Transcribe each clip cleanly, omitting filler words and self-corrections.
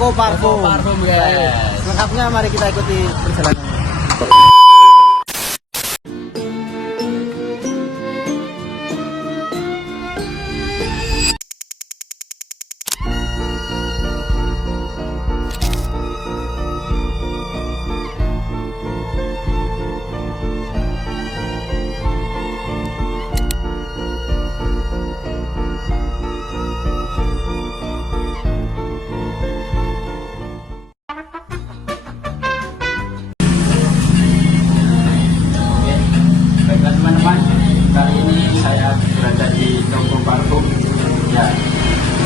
Toko Parfum. Guys. Lengkapnya mari kita ikuti perjalanan. Baiklah teman-teman, kali ini saya berada di toko parfum. Ya,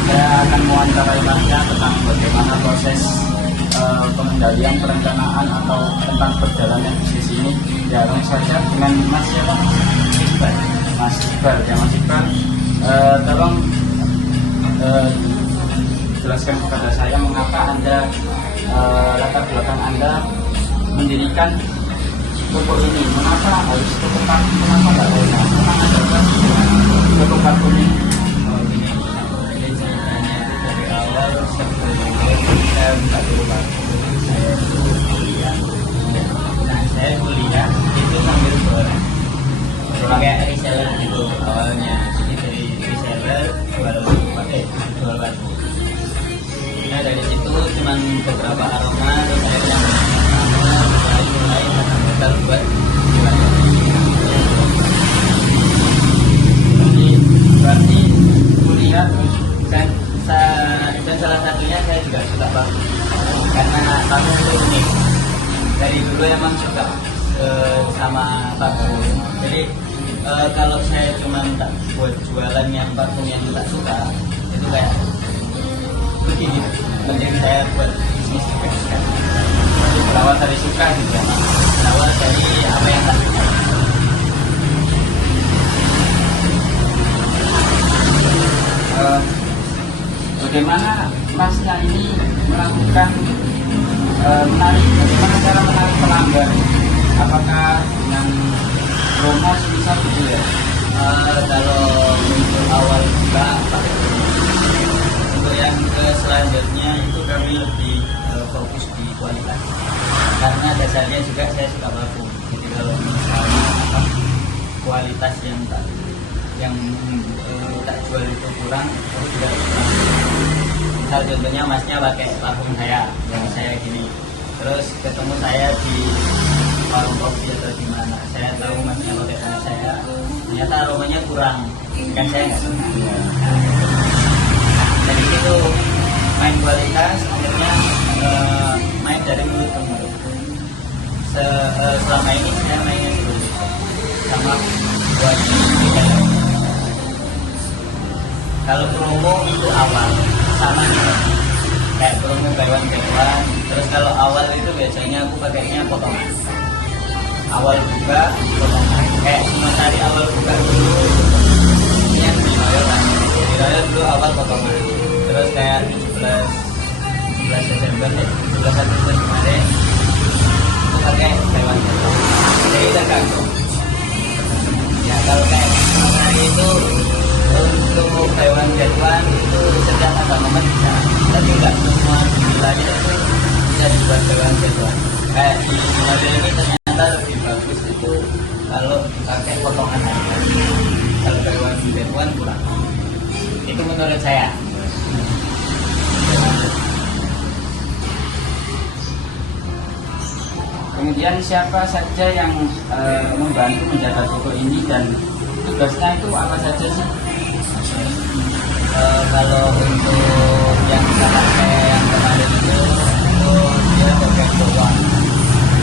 saya akan mewawancarai Masnya tentang bagaimana proses pengendalian perencanaan atau tentang perjalanan bisnis ini. Ya, langsung saja dengan Mas siapa? Iqbal. Mas Iqbal, ya Mas Iqbal. Tolong jelaskan kepada saya mengapa Anda latar belakang Anda mendirikan toko ini, mengapa harus toko parfum, kenapa nggak boleh, memang ada apa toko parfum ini? Oh ini, jadi ceritanya itu dari awal sebelum saya buka toko parfum, saya dulu kuliah. Nah saya kuliah itu sambil jualan, kayak reseller gitu awalnya, jadi dari reseller jual parfum. Nah dari situ cuman beberapa aroma, terus akhirnya mulai modal buat jualan. Jadi berarti kuliah dan salah satunya saya juga suka parfum karena parfum itu unik. Dari dulu emang suka sama parfum. Jadi kalau saya cuma tak buat jualan yang parfum yang tak suka itu kayak begini. Mending saya buat bisnis juga kan. Berawal dari suka juga, berawal dari apa yang tak suka. Bagaimana Masnya ini melakukan menarik, bagaimana cara menarik pelanggan? Apakah dengan promo sebisa gitu ya? Kalau untuk awal juga pakai promo. Untuk yang selanjutnya itu kami lebih fokus di kualitas. Karena dasarnya juga saya suka parfum. Jadi kalau misalnya kualitas yang tak jual itu kurang, itu juga kurang. Misal contohnya Masnya pakai parfum saya, yang saya gini. Terus ketemu saya di warung kopi atau di mana, saya tahu Masnya pakai sama saya, ternyata aromanya kurang, kan saya nggak suka. Dari situ main kualitas, akhirnya main dari mulut ke mulut. Selama ini saya mainnya dulu sama buat kalau promo itu awal sama juga kayak promo buy one get one. Terus kalau awal itu biasanya aku pakainya potongan, awal buka potongan, kayak cuma cari awal buka dulu ini yang di Royal kan, di Royal dulu awal potongan. Terus kayak 17 Desember 17 Agustus kemarin aku pakai hewan jatuh, jadi tergantung ya. Kalau kayak hari itu untuk hewan jatuhan itu setiap ada momen bisa, tapi enggak semua wilayah itu bisa dibuat hewan jatuhan. Kayak di model ini ternyata lebih bagus itu kalau pakai potongan aja, kalau hewan jatuhan kurang, itu menurut saya. Kemudian siapa saja yang membantu menjaga toko ini dan tugasnya itu apa saja sih? Kalau untuk yang kita pakai yang kemarin itu dia bagian keuangan,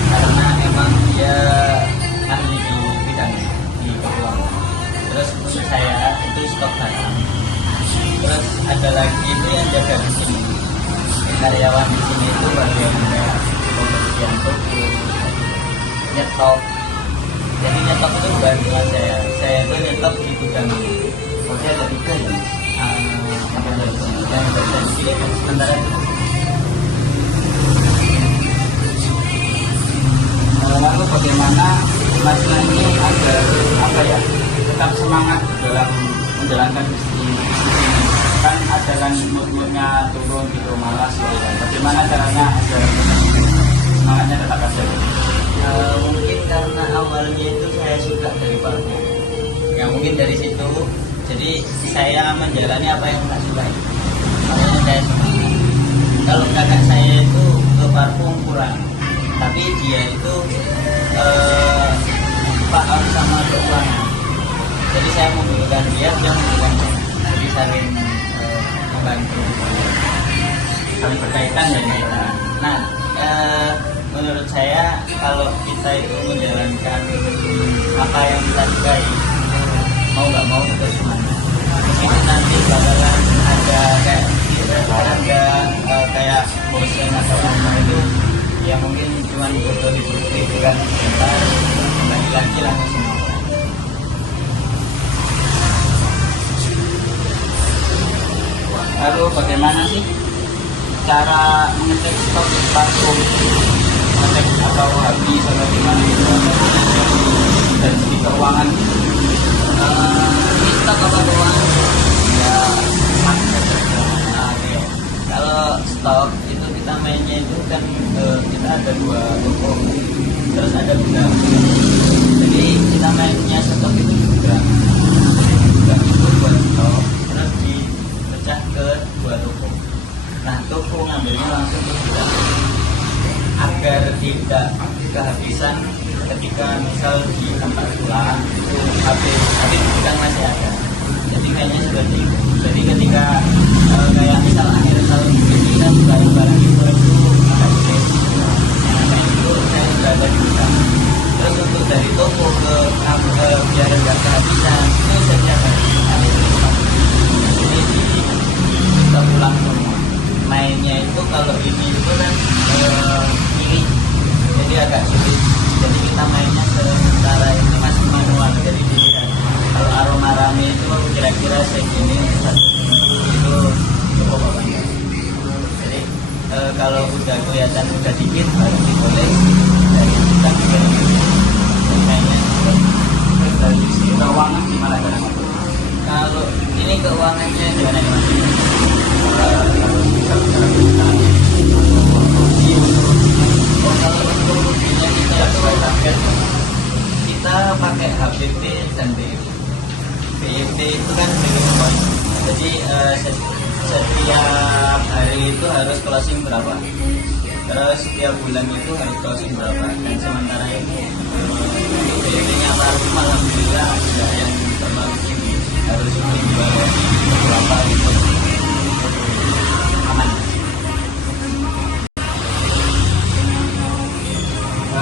karena emang dia ahli di bidang di keuangan. Terus untuk saya itu stok barang. Terus ada lagi itu yang jaga di sini, karyawan di sini itu bagian pembersihan toko, nyetok. Jadi nyetok itu bukan cuma saya itu nyetok di gudang. Oke, ada 3 ya. Dan ini sementara itu. Lalu bagaimana Masnya ini agar tetap semangat dalam menjalankan bisnis ini? Kan ada misalkan mood-moodnya turun gitu, malas gitu, bagaimana caranya agar semangatnya tetap ada? Mungkin karena awalnya itu saya suka dari parfum. Ya mungkin dari situ, jadi saya menjalani apa yang tak sukai. Makanya saya suka. Kalau kakak saya itu ke parfum kurang, tapi dia itu paham sama keuangan. Jadi saya membutuhkan dia membutuhkan saya. Jadi saling membantu, Saling berkaitan ya ini. Nah, menurut saya kalau kita itu menjalankan apa yang kita sukai, mau nggak mau terus semangat. Mungkin nanti bakalan ada kayak bosan atau apa itu, ya mungkin cuma butuh liburan sebentar, kembali lagi langsung semangat. Lalu bagaimana sih cara mengecek stok parfum, ngecek atau habis atau gimana gitu, dari segi keuangan? Stok apa keuangan? Ya market. Oke. Kalau stok itu kita mainnya itu kan kita ada 2 toko, terus ada gudang. Jadi kita mainnya stok itu gudang. Gudang itu buat stok, terus dipecah ke 2 toko. Nah, toko ngambilnya langsung ke gudang agar tidak kehabisan ketika misal di tempat pulang itu habis gudang masih ada. Jadi kayaknya seperti itu. Jadi ketika kayak misal akhir tahun ini kita buka barang itu agak sulit. Nah, itu saya sudah ada di gudang. Terus untuk dari toko ke biar nggak kehabisan itu setiap hari jadi kita pulang semua. Mainnya itu kalau ini itu kan kiri, jadi agak sulit. Jadi kita mainnya secara ini masih manual, jadi dilihat. Kalau aroma rame itu kira-kira segini itu cukup apa enggak. Jadi kalau udah kelihatan udah dikit baru diboleh dari kita pikir mainnya Dari segi keuangan gimana caranya? kalau ini keuangannya gimana mas? Kalau untuk ruginya kita pakai HBP dan BIP. BIP itu kan breaking point. Jadi setiap hari itu harus closing berapa, terus setiap bulan itu harus closing berapa. Dan sementara itu BIP-nya parfum alhamdulillah tidak yang terlalu tinggi, harus dijual berapa gitu. Aman.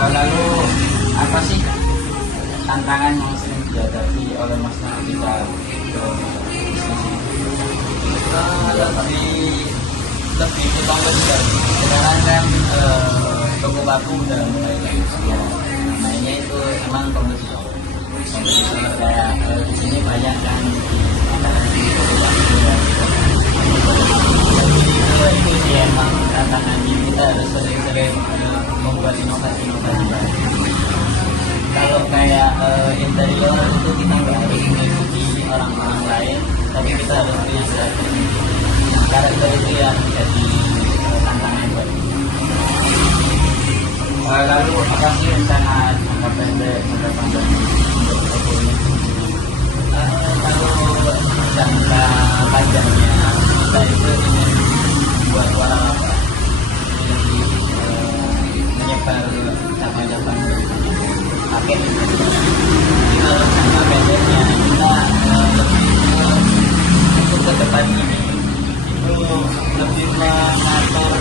Lalu apa sih tantangan yang sering dihadapi oleh Mas ketika bisnis ini? Lebih ke kompetitor. Sekarang kan toko parfum udah mulai bagus ya. Namanya itu emang kompetitor. Kompetitor kayak di sini banyak kan antara di toko parfum dan itu sih emang tantangannya, kita harus sering-sering membuat inovasi-inovasi baru. Kalau kayak interior itu kita nggak harus mengikuti orang-orang lain, tapi kita harus punya strategi. Karakter itu yang jadi tantangan buat kita. Lalu apa sih rencana jangka pendek, jangka panjang untuk toko ini? Kalau jangka panjangnya kita itu ingin buat waralaba, jadi menyebar cabang-cabang paket. Jadi kalau jangka pendeknya kita lebih untuk ke depan ini itu lebih mengatur